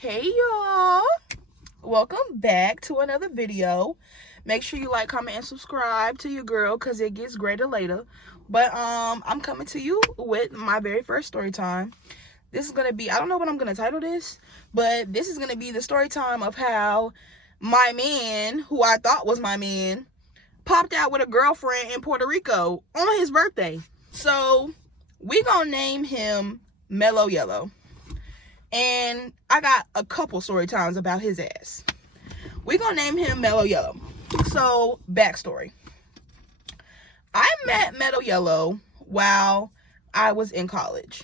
Hey y'all, welcome back to another video. Make sure you like, comment, and subscribe to your girl because it gets greater later. But I'm coming to you with my very first story time. This is gonna be, I don't know what I'm gonna title this, but this is gonna be the story time of how my man, who I thought was my man, popped out with a girlfriend in Puerto Rico on his birthday. So we gonna name him Mellow Yellow. And I got a couple story times about his ass. We're gonna name him Mellow Yellow. So, backstory. I met Mellow Yellow while I was in college.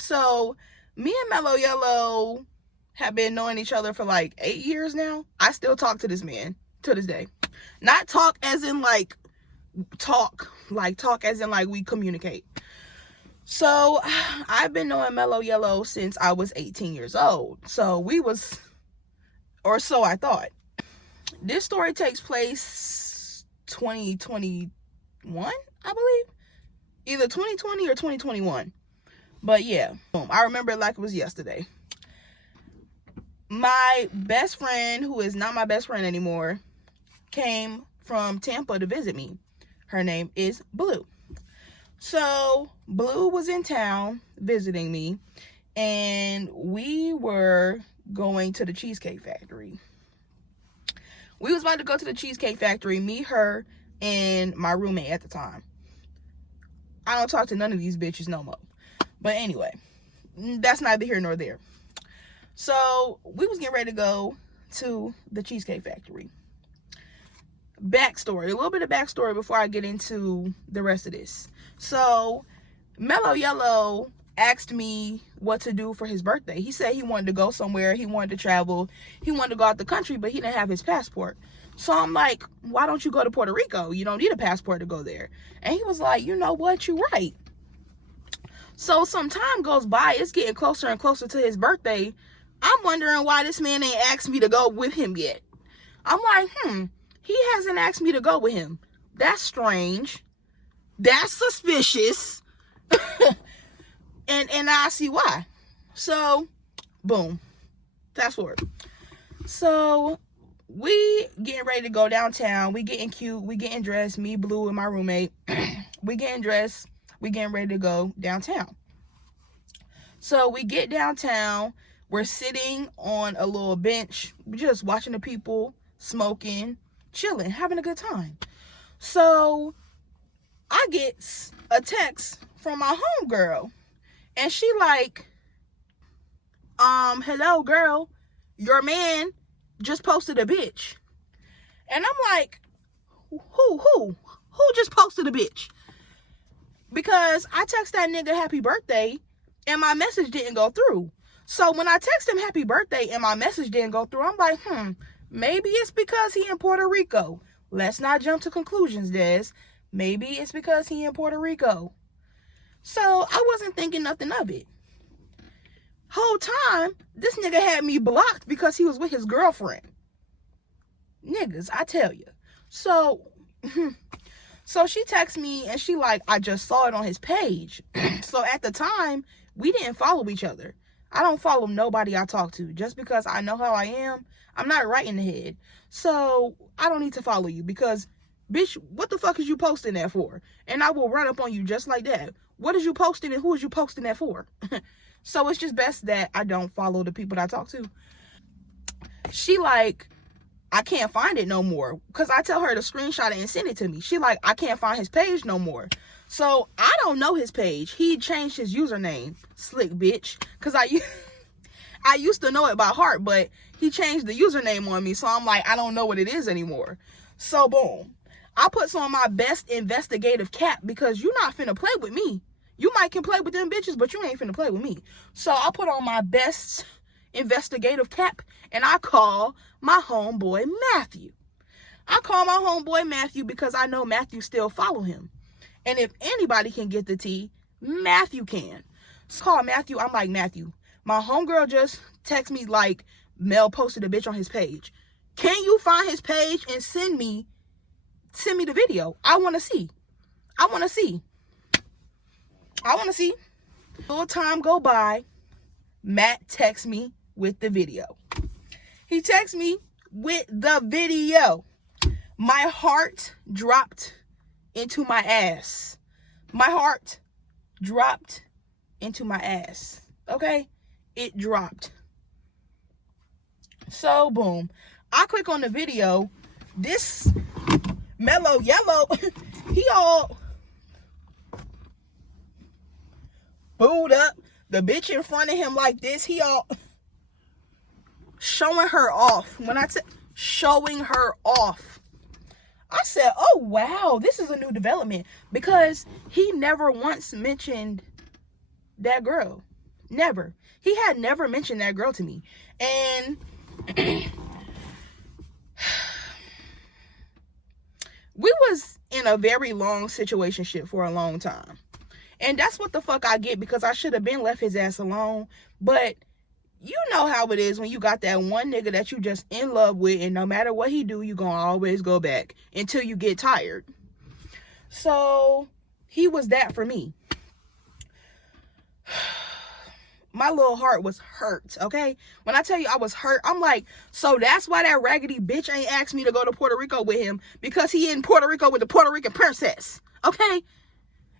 So, me and Mellow Yellow have been knowing each other for like 8 years now. I still talk to this man to this day. Not talk as in like talk as in like we communicate. So, I've been knowing Mellow Yellow since I was 18 years old. So, we was, or so I thought. This story takes place 2021, I believe. Either 2020 or 2021. But yeah, I remember it like it was yesterday. My best friend, who is not my best friend anymore, came from Tampa to visit me. Her name is Blue. So, Blue was in town visiting me, and we were going to the Cheesecake Factory. We was about to go to the Cheesecake Factory, me, her, and my roommate at the time. I don't talk to none of these bitches no more. But anyway, that's neither here nor there. So, we was getting ready to go to the Cheesecake Factory. Backstory, a little bit of backstory before I get into the rest of this. So, Mellow Yellow asked me what to do for his birthday. He said he wanted to go somewhere, he wanted to travel, he wanted to go out the country, but he didn't have his passport. So I'm like, why don't you go to Puerto Rico? You don't need a passport to go there. And he was like, you know what, you're right. So some time goes by, it's getting closer and closer to his birthday. I'm wondering why this man ain't asked me to go with him yet. I'm like, he hasn't asked me to go with him. That's strange. That's suspicious. and I see why. So, boom. Fast forward. So, we getting ready to go downtown. We getting cute. We getting dressed. Me, Blue, and my roommate. We getting dressed. We getting ready to go downtown. So, we get downtown. We're sitting on a little bench. We're just watching the people, smoking, chilling, having a good time. So, I get a text from my homegirl, and she like, hello girl, your man just posted a bitch. And I'm like, who just posted a bitch? Because I text that nigga happy birthday and my message didn't go through. So when I text him happy birthday and my message didn't go through, I'm like, maybe it's because he in Puerto Rico. Let's not jump to conclusions, Des. Maybe it's because he in Puerto Rico. So, I wasn't thinking nothing of it. Whole time, this nigga had me blocked because he was with his girlfriend. Niggas, I tell you. So, so she texts me and she like, I just saw it on his page. So, at the time, we didn't follow each other. I don't follow nobody I talk to. Just because I know how I am, I'm not right in the head. So, I don't need to follow you because, bitch, what the fuck is you posting that for? And I will run up on you just like that. What is you posting and who is you posting that for? So it's just best that I don't follow the people that I talk to. She like, I can't find it no more. Because I tell her to screenshot it and send it to me. She like, I can't find his page no more. So I don't know his page. He changed his username. Slick bitch. Because I used to know it by heart, but he changed the username on me. So I'm like, I don't know what it is anymore. So boom. I put on my best investigative cap because you not finna play with me. You might can play with them bitches, but you ain't finna play with me. So I put on my best investigative cap and I call my homeboy Matthew. I call my homeboy Matthew because I know Matthew still follow him. And if anybody can get the tea, Matthew can. So call Matthew. I'm like, Matthew, my homegirl just text me like Mel posted a bitch on his page. Can you find his page and send me the video? I want to see. A little time go by. Matt texts me with the video. He texts me with the video. My heart dropped into my ass. My heart dropped into my ass. Okay? It dropped. So, boom. I click on the video. This mellow yellow, he all booed up. The bitch in front of him like this. He all showing her off. When I said showing her off, I said, oh, wow, this is a new development. Because he never once mentioned that girl. Never. He had never mentioned that girl to me. And we was in a very long situationship for a long time. And that's what the fuck I get, because I should have been left his ass alone. But you know how it is when you got that one nigga that you just in love with, and no matter what he do, you gonna always go back until you get tired. So he was that for me. My little heart was hurt, okay? When I tell you I was hurt, I'm like, so that's why that raggedy bitch ain't asked me to go to Puerto Rico with him, because he in Puerto Rico with the Puerto Rican princess, okay?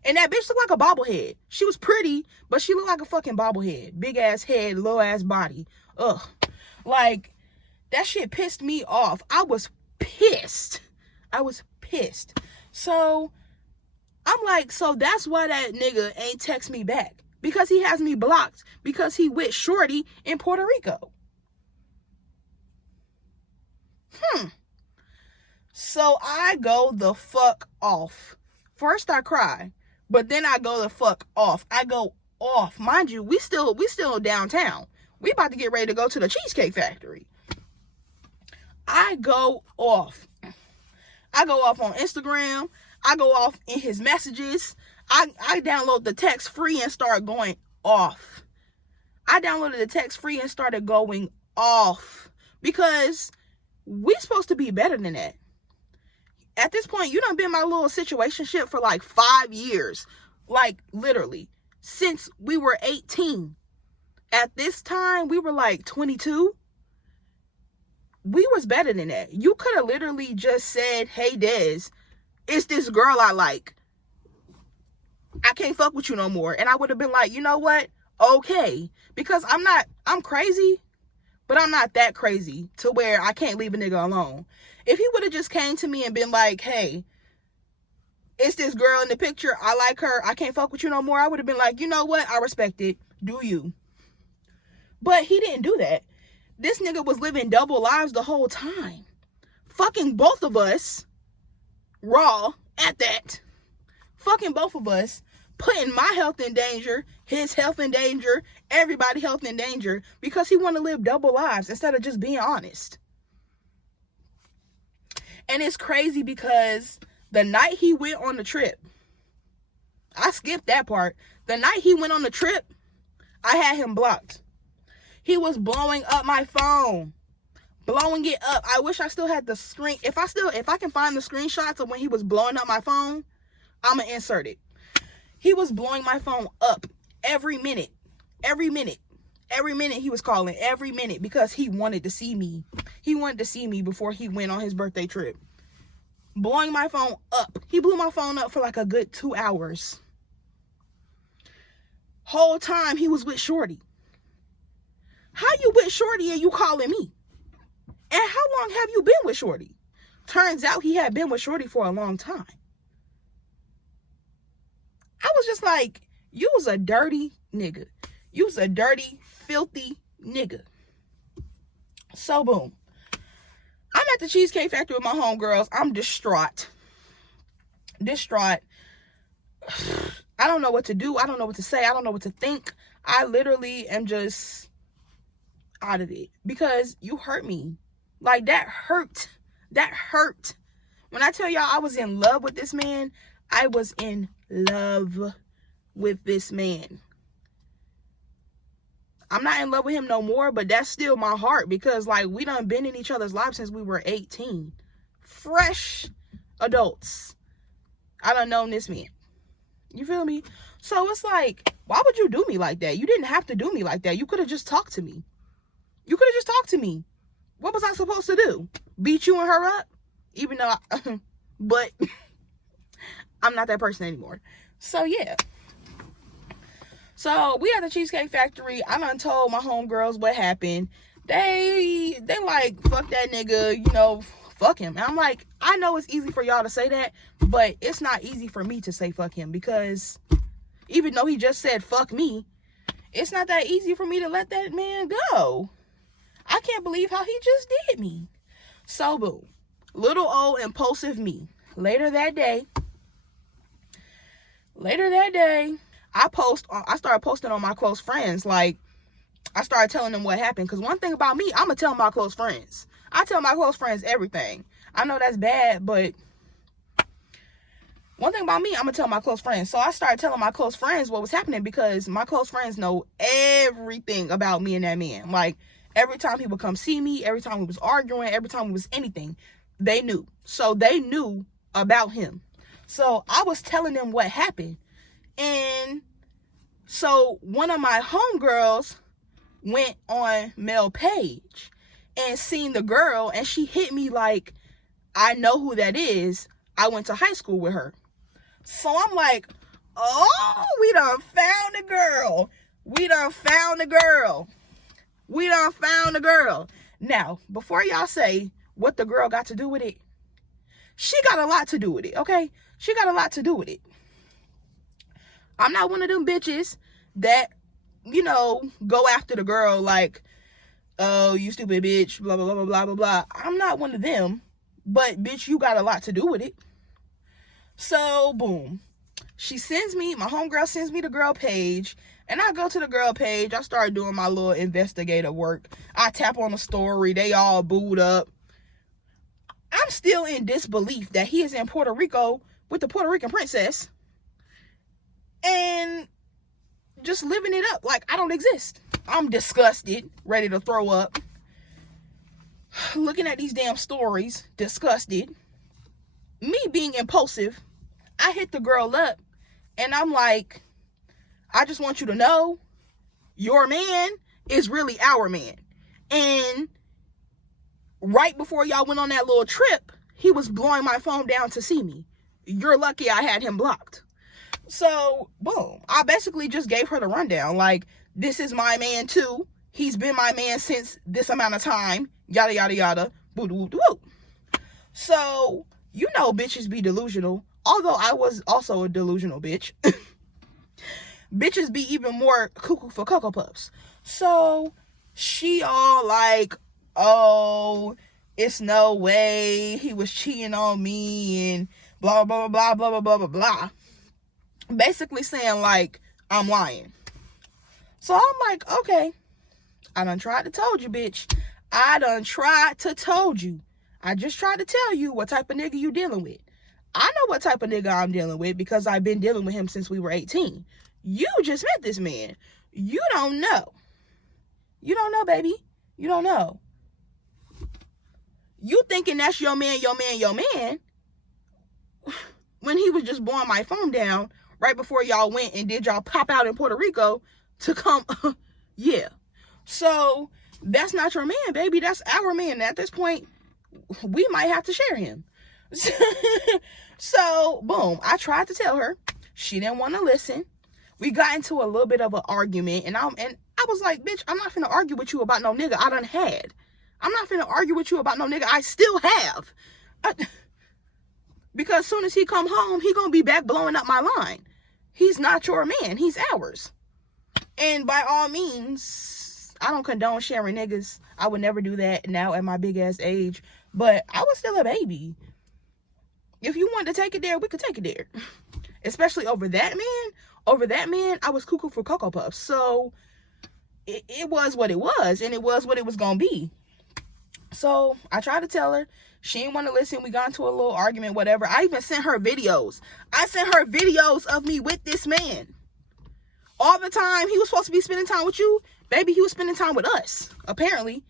And that bitch looked like a bobblehead. She was pretty, but she looked like a fucking bobblehead. Big ass head, little ass body. Ugh. Like, that shit pissed me off. I was pissed. I was pissed. So, I'm like, so that's why that nigga ain't text me back. Because he has me blocked. Because he with shorty in Puerto Rico. So, I go the fuck off. First, I cry. But then I go the fuck off. I go off. Mind you, we still downtown. We about to get ready to go to the Cheesecake Factory. I go off. I go off on Instagram. I go off in his messages. I download the text free and start going off. I downloaded the text free and started going off. Because we supposed to be better than that. At this point, you done been my little situationship for like 5 years. Like, literally. Since we were 18. At this time, we were like 22. We was better than that. You could have literally just said, hey, Des, it's this girl I like. I can't fuck with you no more. And I would have been like, you know what? Okay. Because I'm crazy. But I'm not that crazy to where I can't leave a nigga alone. If he would have just came to me and been like, hey, it's this girl in the picture. I like her. I can't fuck with you no more. I would have been like, you know what? I respect it. Do you? But he didn't do that. This nigga was living double lives the whole time. Fucking both of us. Raw at that. Fucking both of us. Putting my health in danger. His health in danger. Everybody's health in danger. Because he wanted to live double lives instead of just being honest. And it's crazy because the night he went on the trip, I skipped that part. The night he went on the trip, I had him blocked. He was blowing up my phone. Blowing it up. I wish I still had the screen. If I can find the screenshots of when he was blowing up my phone, I'm going to insert it. He was blowing my phone up every minute. Every minute. Every minute he was calling. Every minute. Because he wanted to see me. He wanted to see me before he went on his birthday trip. Blowing my phone up. He blew my phone up for like a good 2 hours. Whole time he was with shorty. How you with shorty and you calling me? And how long have you been with shorty? Turns out he had been with shorty for a long time. I was just like, you was a dirty nigga. You was a dirty, filthy nigga. So, boom. I'm at the Cheesecake Factory with my homegirls. I'm distraught. Distraught. I don't know what to do. I don't know what to say. I don't know what to think. I literally am just out of it. Because you hurt me. Like, that hurt. That hurt. When I tell y'all I was in love with this man, I was in love with this man. I'm not in love with him no more, but that's still my heart because, like, we done been in each other's lives since we were 18. Fresh adults. I done known this man. You feel me? So it's like, why would you do me like that? You didn't have to do me like that. You could have just talked to me. You could have just talked to me. What was I supposed to do? Beat you and her up? Even though but I'm not that person anymore. So, yeah. So, we at the Cheesecake Factory. I done told my homegirls what happened. They like, fuck that nigga, you know, fuck him. And I'm like, I know it's easy for y'all to say that, but it's not easy for me to say fuck him, because even though he just said fuck me, it's not that easy for me to let that man go. I can't believe how he just did me. So, boom. Little old impulsive me. Later that day, I started posting on my close friends. Like, I started telling them what happened. Because one thing about me, I'm going to tell my close friends. I tell my close friends everything. I know that's bad, but one thing about me, I'm going to tell my close friends. So I started telling my close friends what was happening, because my close friends know everything about me and that man. Like, every time he would come see me, every time we was arguing, every time it was anything, they knew. So they knew about him. So I was telling them what happened. And so one of my homegirls went on Mel Page and seen the girl, and she hit me like, I know who that is. I went to high school with her. So I'm like, oh, we done found the girl. We done found the girl. We done found the girl. Now, before y'all say what the girl got to do with it, she got a lot to do with it, okay? She got a lot to do with it. I'm not one of them bitches that, you know, go after the girl like, oh, you stupid bitch, blah, blah, blah, blah, blah, blah. I'm not one of them, but bitch, you got a lot to do with it. So, boom. She sends me, my homegirl sends me the girl page, and I go to the girl page. I start doing my little investigative work. I tap on the story. They all booed up. I'm still in disbelief that he is in Puerto Rico with the Puerto Rican princess and just living it up like I don't exist. I'm disgusted, ready to throw up. Looking at these damn stories, disgusted. Me being impulsive, I hit the girl up and I'm like, I just want you to know your man is really our man. And right before y'all went on that little trip, he was blowing my phone down to see me. You're lucky I had him blocked. So, boom. I basically just gave her the rundown. Like, this is my man too. He's been my man since this amount of time. Yada, yada, yada. Boo, boo, boo, boo. So, you know bitches be delusional. Although I was also a delusional bitch. Bitches be even more cuckoo for Cocoa Puffs. So, she all like, oh, it's no way he was cheating on me and blah, blah, blah, blah, blah, blah, blah, blah. Basically saying, like, I'm lying. So I'm like, okay. I done tried to told you, bitch. I done tried to told you. I just tried to tell you what type of nigga you dealing with. I know what type of nigga I'm dealing with because I've been dealing with him since we were 18. You just met this man. You don't know. You don't know, baby. You don't know. You thinking that's your man, when he was just blowing my phone down right before y'all went and did y'all pop out in Puerto Rico to come. Yeah. So, that's not your man, baby. That's our man. At this point, we might have to share him. So, boom. I tried to tell her. She didn't want to listen. We got into a little bit of an argument. And I was like, bitch, I'm not finna argue with you about no nigga I done had. I'm not finna argue with you about no nigga I still have. Because as soon as he come home, he gonna be back blowing up my line. He's not your man. He's ours. And by all means, I don't condone sharing niggas. I would never do that now at my big ass age. But I was still a baby. If you wanted to take it there, we could take it there. Especially over that man. Over that man, I was cuckoo for Cocoa Puffs. So, it was what it was. And it was what it was gonna be. So, I tried to tell her. She didn't want to listen. We got into a little argument, whatever. I even sent her videos. I sent her videos of me with this man. All the time. He was supposed to be spending time with you. Baby, he was spending time with us. Apparently.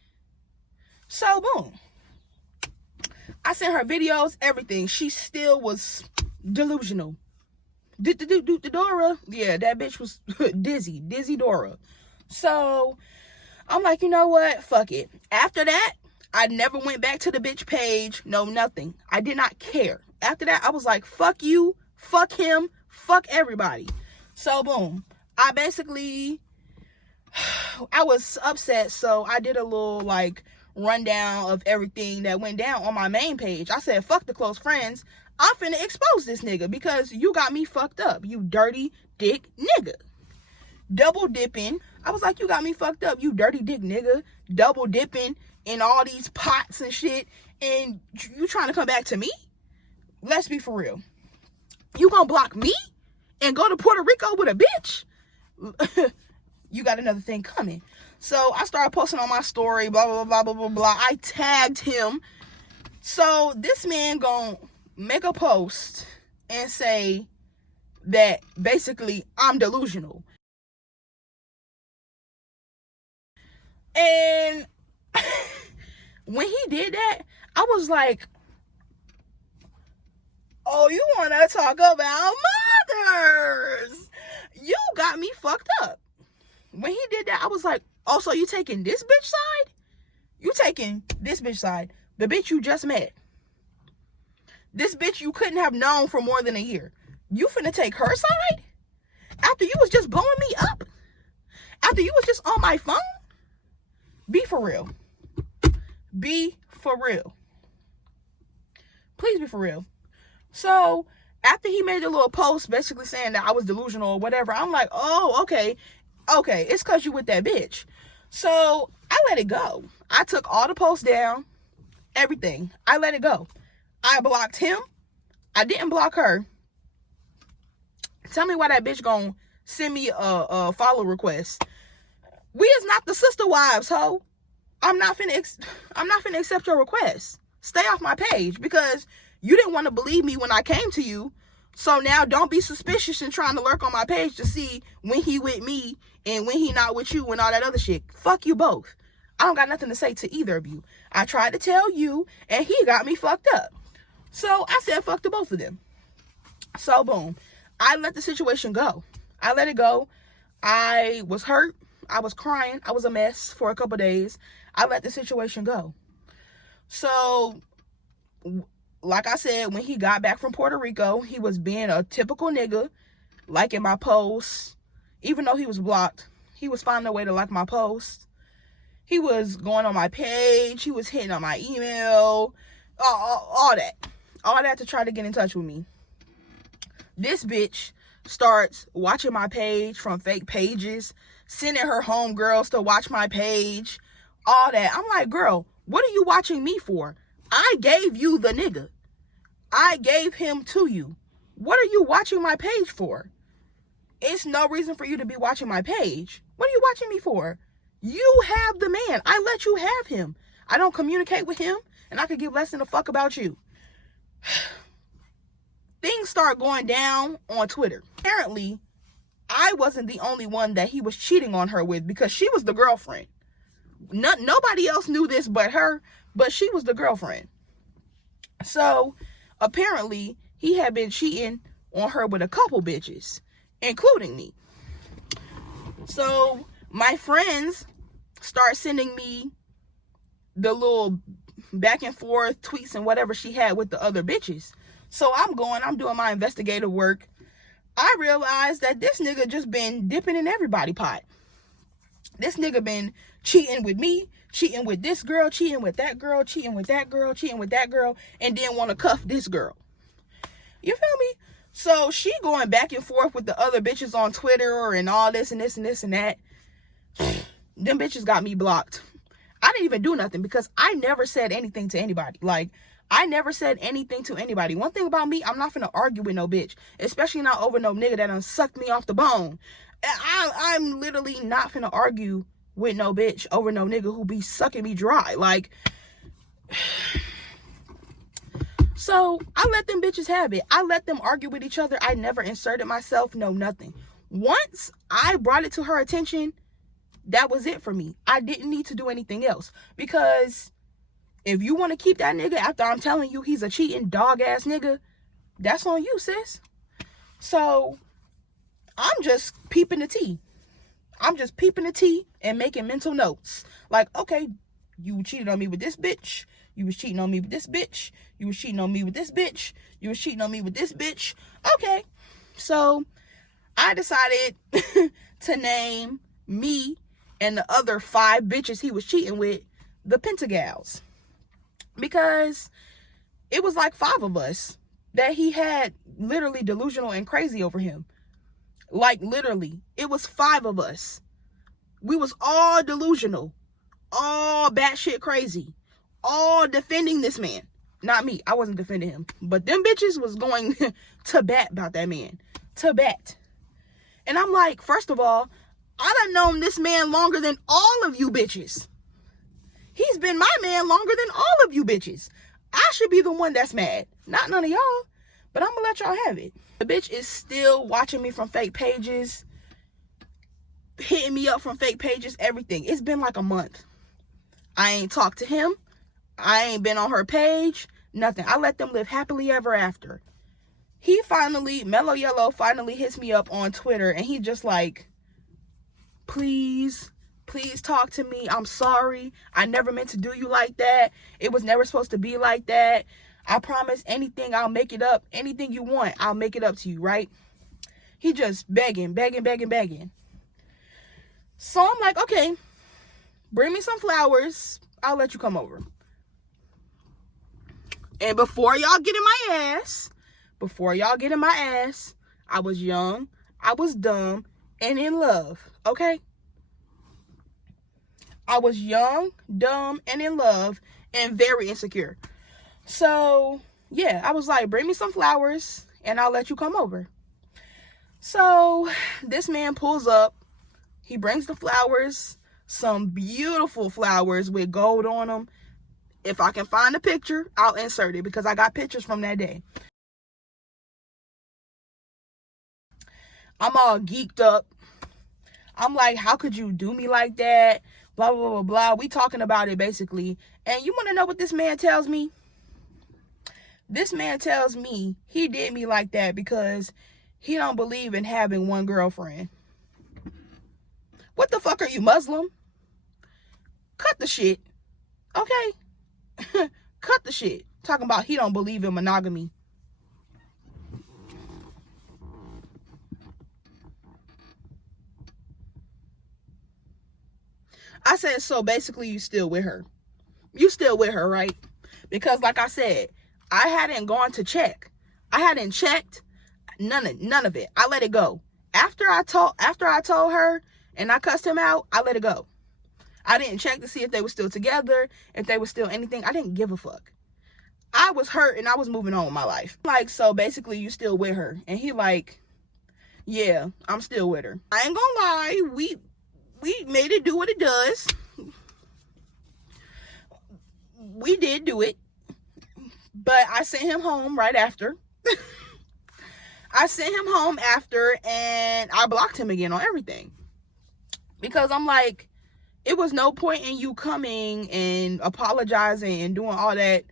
So, boom. I sent her videos, everything. She still was delusional. Dora. Yeah, that bitch was dizzy. Dizzy Dora. So, I'm like, you know what? Fuck it. After that, I never went back to the bitch page. No, nothing. I did not care. After that, I was like, fuck you, fuck him, fuck everybody. So, boom. I was upset, so I did a little, like, rundown of everything that went down on my main page. I said, fuck the close friends. I'm finna expose this nigga because you got me fucked up, you dirty dick nigga. Double dipping. I was like, you got me fucked up, you dirty dick nigga. Double dipping in all these pots and shit, and you trying to come back to me? Let's be for real. You gonna block me and go to Puerto Rico with a bitch? You got another thing coming. So I started posting on my story, blah, blah, blah, blah, blah, blah. I tagged him. So this man gonna make a post and say that basically I'm delusional. And when he did that, I was like, oh, you want to talk about mothers? You got me fucked up. When he did that, I was like, oh, so you taking this bitch side? You taking this bitch side. The bitch you just met. This bitch you couldn't have known for more than a year. You finna take her side? After you was just blowing me up? After you was just on my phone? Be for real. Be for real. Please be for real. So, after he made a little post basically saying that I was delusional or whatever, I'm like, oh, okay, it's because you with that bitch. So, I let it go. I took all the posts down, everything. I let it go. I blocked him. I didn't block her. Tell me why that bitch gonna send me a follow request. We is not the sister wives, ho. I'm not finna accept your request. Stay off my page because you didn't want to believe me when I came to you. So now don't be suspicious and trying to lurk on my page to see when he with me and when he not with you and all that other shit. Fuck you both. I don't got nothing to say to either of you. I tried to tell you and he got me fucked up. So I said fuck to both of them. So boom. I let the situation go. I let it go. I was hurt. I was crying. I was a mess for a couple days. I let the situation go. So, like I said, when he got back from Puerto Rico, he was being a typical nigga, liking my posts. Even though he was blocked, he was finding a way to like my posts. He was going on my page. He was hitting on my email. All that. All that to try to get in touch with me. This bitch starts watching my page from fake pages, sending her homegirls to watch my page, all that. I'm like, girl, what are you watching me for? I gave you the nigga. I gave him to you. What are you watching my page for? It's no reason for you to be watching my page. What are you watching me for? You have the man. I let you have him. I don't communicate with him, and I could give less than a fuck about you. Things start going down on Twitter. Apparently, I wasn't the only one that he was cheating on her with because she was the girlfriend. Nobody else knew this but her, but she was the girlfriend. So, apparently, he had been cheating on her with a couple bitches, including me. So, my friends start sending me the little back and forth tweets and whatever she had with the other bitches. So, I'm doing my investigative work. I realized that this nigga just been dipping in everybody's pot. This nigga been cheating with me, cheating with this girl, cheating with that girl, cheating with that girl, cheating with that girl, and then want to cuff this girl. You feel me? So she going back and forth with the other bitches on Twitter and all this and this and this and that. Them bitches got me blocked. I didn't even do nothing because I never said anything to anybody. Like, I never said anything to anybody. One thing about me, I'm not finna argue with no bitch. Especially not over no nigga that done sucked me off the bone. I'm literally not finna argue with no bitch over no nigga who be sucking me dry. Like, so I let them bitches have it. I let them argue with each other. I never inserted myself, no nothing. Once I brought it to her attention, that was it for me. I didn't need to do anything else. Because if you want to keep that nigga after I'm telling you he's a cheating dog ass nigga, that's on you, sis. So I'm just peeping the tea. I'm just peeping the tea and making mental notes. Like, okay, you cheated on me with this bitch. You was cheating on me with this bitch. You was cheating on me with this bitch. You was cheating on me with this bitch. Okay. So I decided to name me and the other 5 bitches he was cheating with the Pentagals. Because it was like 5 of us that he had literally delusional and crazy over him. Like, literally. It was 5 of us. We was all delusional. All batshit crazy. All defending this man. Not me. I wasn't defending him. But them bitches was going to bat about that man. To bat. And I'm like, first of all, I done known this man longer than all of you bitches. He's been my man longer than all of you bitches. I should be the one that's mad. Not none of y'all. But I'm gonna let y'all have it. The bitch is still watching me from fake pages. Hitting me up from fake pages. Everything. It's been like a month. I ain't talked to him. I ain't been on her page. Nothing. I let them live happily ever after. He finally, Mellow Yellow finally hits me up on Twitter. And he just like, please talk to me. I'm sorry. I never meant to do you like that. It was never supposed to be like that. I promise anything, I'll make it up. Anything you want, I'll make it up to you, right? He just begging. So I'm like, okay, bring me some flowers. I'll let you come over. And before y'all get in my ass, I was young, I was dumb, and in love, okay? I was young, dumb, and in love, and very insecure. So, yeah, I was like, bring me some flowers, and I'll let you come over. So, this man pulls up. He brings the flowers, some beautiful flowers with gold on them. If I can find a picture, I'll insert it, because I got pictures from that day. I'm all geeked up. I'm like, how could you do me like that? Blah, blah, blah, blah. We talking about it, basically. And you want to know what this man tells me? This man tells me he did me like that because he don't believe in having one girlfriend. What the fuck, are you Muslim? Cut the shit. Okay? Cut the shit. Talking about he don't believe in monogamy. I said, so basically you still with her. You still with her, right? Because like I said, I hadn't gone to check. I hadn't checked none of it. I let it go. After I told her and I cussed him out, I let it go. I didn't check to see if they were still together, if they were still anything. I didn't give a fuck. I was hurt and I was moving on with my life. Like, so basically you still with her. And he like, yeah, I'm still with her. I ain't gonna lie, we made it do what it does. We did do it. But I sent him home right after. I sent him home after and I blocked him again on everything. Because I'm like, it was no point in you coming and apologizing and doing all that.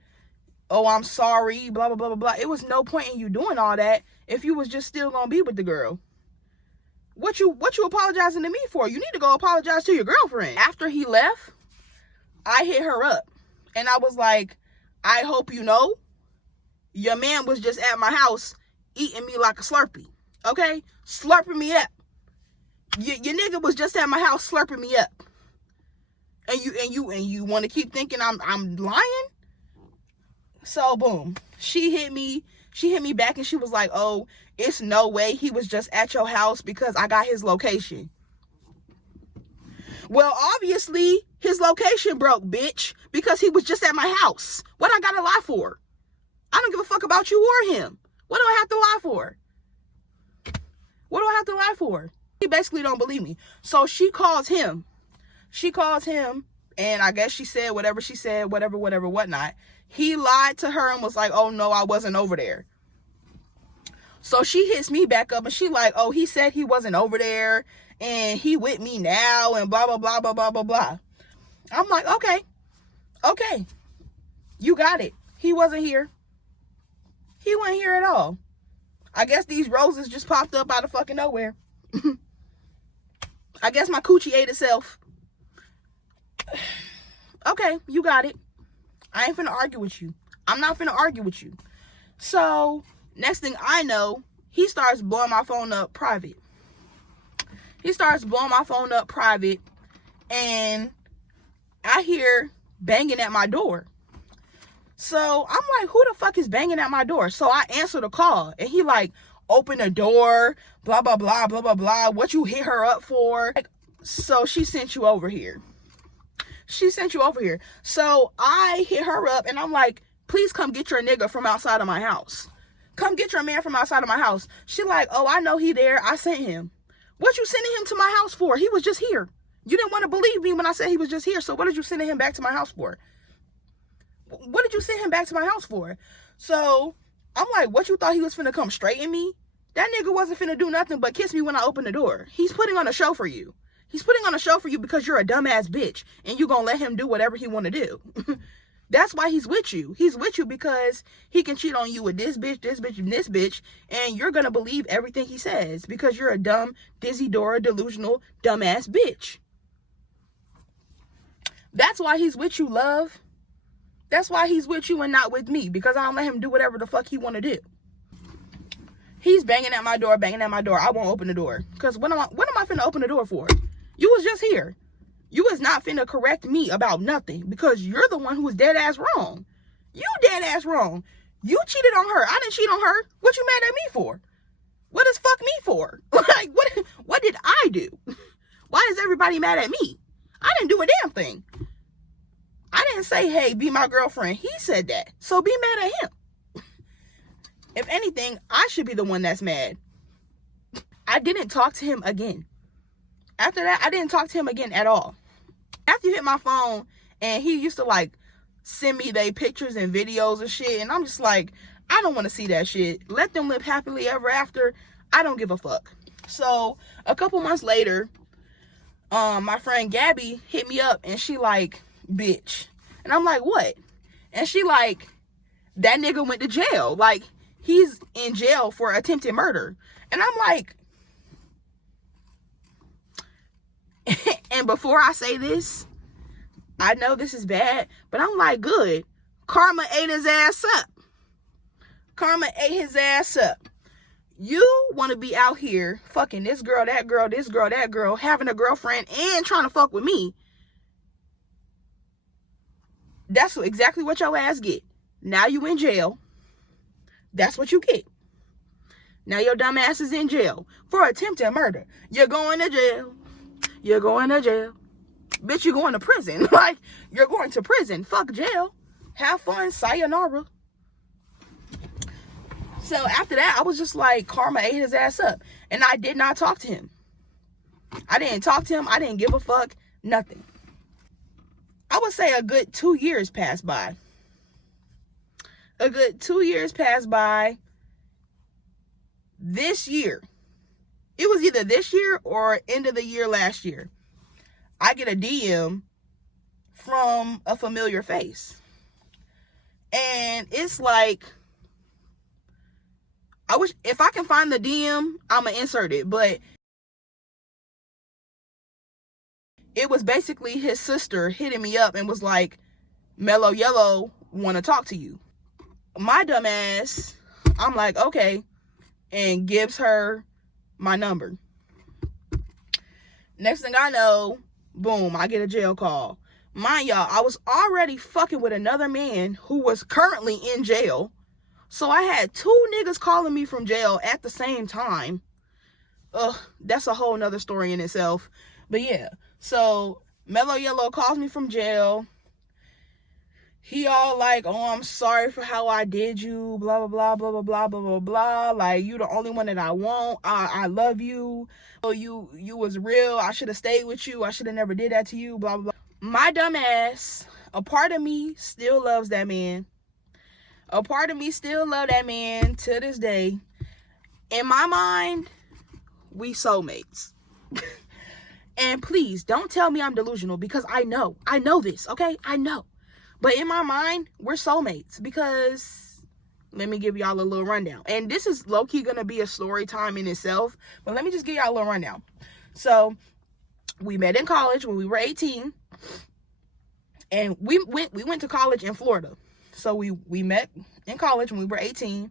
Oh, I'm sorry, blah, blah, blah, blah, blah. It was no point in you doing all that if you was just still gonna be with the girl. What you apologizing to me for? You need to go apologize to your girlfriend. After he left, I hit her up. And I was like, I hope you know, your man was just at my house eating me like a Slurpee. Okay? Slurping me up. Your nigga was just at my house slurping me up. And you want to keep thinking I'm lying? So boom. She hit me back and she was like, oh, it's no way he was just at your house because I got his location. Well, obviously, his location broke, bitch, because he was just at my house. What I gotta lie for? I don't give a fuck about you or him. What do I have to lie for? What do I have to lie for? He basically don't believe me. So she calls him. And I guess she said whatever she said, whatever, whatnot. He lied to her and was like, oh, no, I wasn't over there. So she hits me back up and she like, oh, he said he wasn't over there and he with me now and blah, blah, blah, blah, blah, blah, blah. I'm like, okay, you got it. He wasn't here. He wasn't here at all. I guess these roses just popped up out of fucking nowhere. I guess my coochie ate itself. Okay, you got it. I ain't finna argue with you. I'm not finna argue with you. So, next thing I know, he starts blowing my phone up private. And I hear banging at my door. So, I'm like, who the fuck is banging at my door? So, I answer the call. And he like, open the door, blah, blah, blah, blah, blah, blah. What you hit her up for? Like, so, she sent you over here. So, I hit her up and I'm like, please come get your nigga from outside of my house. Come get your man from outside of my house. She like, oh, I know he there. I sent him. What you sending him to my house for? He was just here. You didn't want to believe me when I said he was just here. So what did you send him back to my house for? What did you send him back to my house for? So I'm like, what you thought he was finna come straight in me? That nigga wasn't finna do nothing but kiss me when I opened the door. He's putting on a show for you. He's putting on a show for you because you're a dumbass bitch and you gonna let him do whatever he want to do. That's why he's with you. He's with you because he can cheat on you with this bitch, and this bitch, and you're gonna believe everything he says because you're a dumb, dizzy Dora, delusional, dumbass bitch. That's why he's with you, love. That's why he's with you and not with me, because I don't let him do whatever the fuck he want to do. He's banging at my door. I won't open the door. Because what am I finna open the door for? You was just here. You was not finna correct me about nothing because you're the one who was dead ass wrong. You dead ass wrong. You cheated on her. I didn't cheat on her. What you mad at me for? What is fuck me for? Like, what did I do? Why is everybody mad at me? I didn't do a damn thing. I didn't say, hey, be my girlfriend. He said that. So be mad at him. If anything, I should be the one that's mad. I didn't talk to him again. After that, I didn't talk to him again at all. After he hit my phone, and he used to like send me their pictures and videos and shit, and I'm just like, I don't want to see that shit. Let them live happily ever after. I don't give a fuck. So a couple months later, my friend Gabby hit me up and she like, bitch. And I'm like, what? And she like, that nigga went to jail. Like, he's in jail for attempted murder. And I'm like, and before I say this, I know this is bad, but I'm like, good. Karma ate his ass up. You want to be out here fucking this girl, that girl, having a girlfriend and trying to fuck with me. That's exactly what your ass get. Now you in jail. That's what you get. Now your dumb ass is in jail for attempted murder. You're going to jail. Bitch, you're going to prison. Like, you're going to prison. Fuck jail. Have fun. Sayonara. So after that, I was just like, karma ate his ass up. And I did not talk to him. I didn't talk to him. I didn't give a fuck. Nothing. I would say a good 2 years passed by. This year. It was either this year or end of the year last year. I get a DM from a familiar face. And it's like, I wish, if I can find the DM, I'm going to insert it. But it was basically his sister hitting me up and was like, Mellow Yellow want to talk to you. My dumb ass, I'm like, okay. And gives her my number. Next thing I know, boom, I get a jail call. Mind y'all, I was already fucking with another man who was currently in jail. So I had 2 niggas calling me from jail at the same time. Ugh, that's a whole nother story in itself. But yeah, so Mellow Yellow calls me from jail. He all like, oh, I'm sorry for how I did you, blah, blah, blah, blah, blah, blah, blah, blah, blah. Like, you the only one that I want. I love you. Oh, you was real. I should have stayed with you. I should have never did that to you, blah, blah, blah. My dumb ass, a part of me still loves that man. A part of me still love that man to this day. In my mind, we soulmates. And please, don't tell me I'm delusional because I know this, okay? I know. But in my mind, we're soulmates because, let me give y'all a little rundown. And this is low-key going to be a story time in itself, but let me just give y'all a little rundown. So, We met in college when we were 18. And we went to college in Florida. So we met in college when we were 18.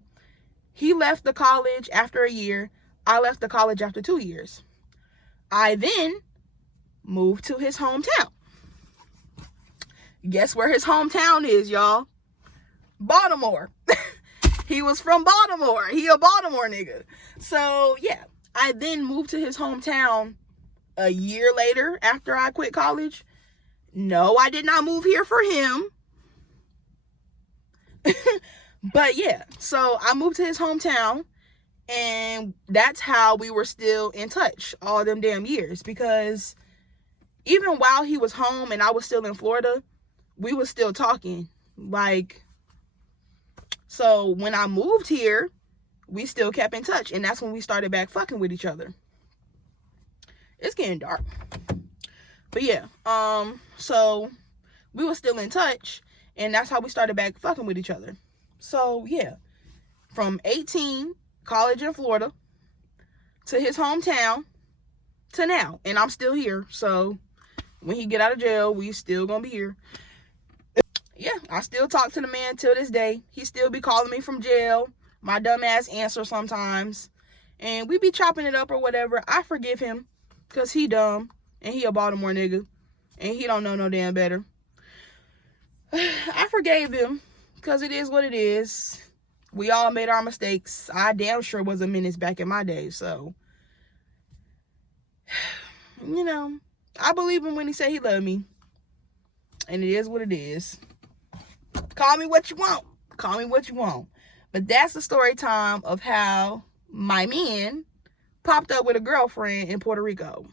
He left the college after a year. I left the college after 2 years. I then moved to his hometown. Guess where his hometown is, y'all? Baltimore. He was from Baltimore. He a Baltimore nigga. So, yeah. I then moved to his hometown a year later after I quit college. No, I did not move here for him. But, yeah. So, I moved to his hometown. And that's how we were still in touch all them damn years. Because even while he was home and I was still in Florida, we was still talking. Like, so when I moved here, we still kept in touch. And that's when we started back fucking with each other. It's getting dark. But yeah, so we were still in touch. And that's how we started back fucking with each other. So yeah, from 18, college in Florida, to his hometown, to now. And I'm still here. So when he get out of jail, we still gonna be here. Yeah, I still talk to the man till this day. He still be calling me from jail. My dumb ass answer sometimes. And we be chopping it up or whatever. I forgive him because he dumb. And he a Baltimore nigga. And he don't know no damn better. I forgave him because it is what it is. We all made our mistakes. I damn sure was a menace back in my day. So, you know, I believe him when he said he loved me. And it is what it is. Call me what you want. Call me what you want. But that's the story time of how my man popped up with a girlfriend in Puerto Rico.